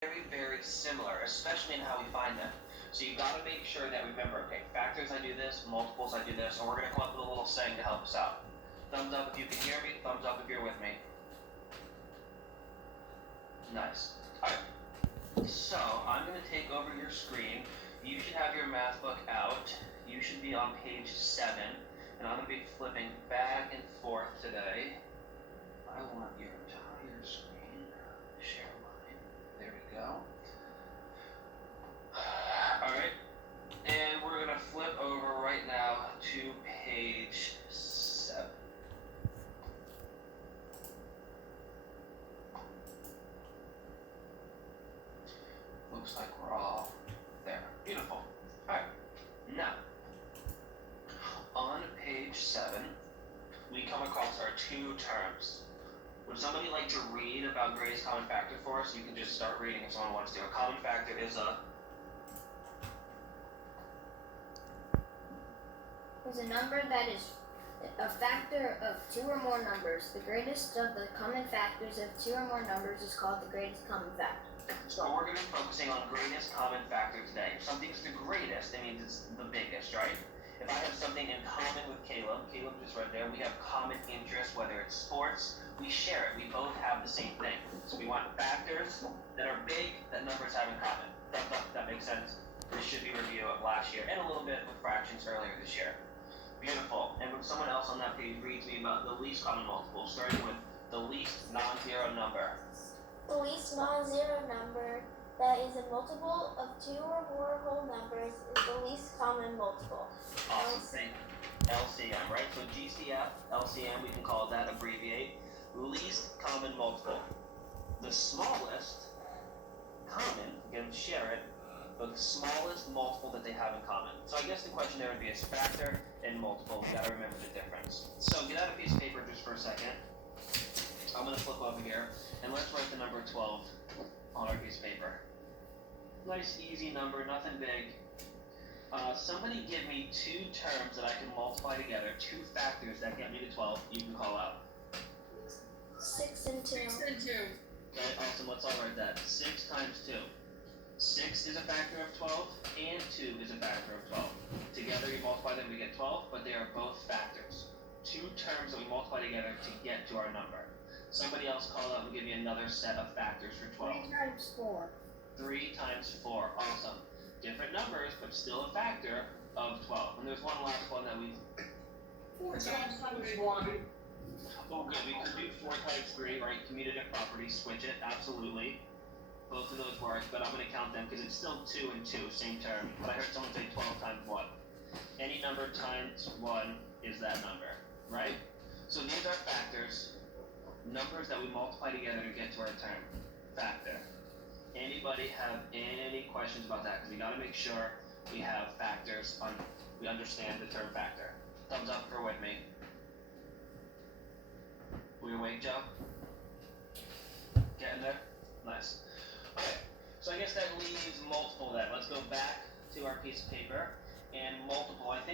very, very similar, especially in how we find them. So you gotta make sure that remember, okay, factors I do this, multiples I do this, and we're gonna come up with a little saying to help us out. Thumbs up if you can hear me, thumbs up if you're with me. Nice. Alright, so I'm gonna take over your screen. You should have your math book out. You should be on page 7, and I'm gonna be flipping back and forth today. I want your entire screen. Share mine. There we go. Alright, and we're gonna flip over right now to page 7. Looks like we're all there. Beautiful. Alright, now, on page 7, we come across our two terms. Would somebody like to read about greatest common factor for us? You can just start reading if someone wants to. A common factor is a number that is a factor of two or more numbers. The greatest of the common factors of two or more numbers is called the greatest common factor. So we're going to be focusing on greatest common factor today. If something's the greatest, that means it's the biggest, right? If I have something in common with Caleb just right there, we have common interests, whether it's sports, we share it. We both have the same thing. So we want factors that are big that numbers have in common. That makes sense. This should be a review of last year and a little bit with fractions earlier this year. Beautiful. And when someone else on that page reads me about the least common multiple, starting with the least non-zero number. The least non-zero number that is a multiple of two or more whole numbers is the least common multiple. Awesome. LCM, right? So GCF, LCM, we can call that, abbreviate. Least common multiple. The smallest common, again, share it, but the smallest multiple that they have in common. So I guess the question there would be is factor and multiple. We gotta remember the difference. So get out a piece of paper just for a second. I'm gonna flip over here, and let's write the number 12 on our piece of paper. Nice, easy number, nothing big. Somebody give me two terms that I can multiply together, two factors that get me to 12, you can call out. 6 and 2. Okay, awesome, let's all write that. 6 times 2. 6 is a factor of 12, and 2 is a factor of 12. Together you multiply them, we get 12, but they are both factors. Two terms that we multiply together to get to our number. Somebody else call out and give me another set of factors for 12. 3 times 4. 3 times 4, awesome. Different numbers, but still a factor of 12. And there's one last one that we... 4 times 1. Oh, good, we could do 4 times 3, right? Commutative property, switch it, absolutely. Both of those work, but I'm going to count them because it's still 2 and 2, same term. But I heard someone say 12 times 1. Any number times 1 is that number, right? So these are factors, numbers that we multiply together to get to our term, factor. Anybody have any questions about that? Because we got to make sure we have factors, we understand the term factor. Thumbs up for with me. We awake, Joe? Getting there? Nice. Okay, so I guess that leaves multiple then. Let's go back to our piece of paper and multiple. I think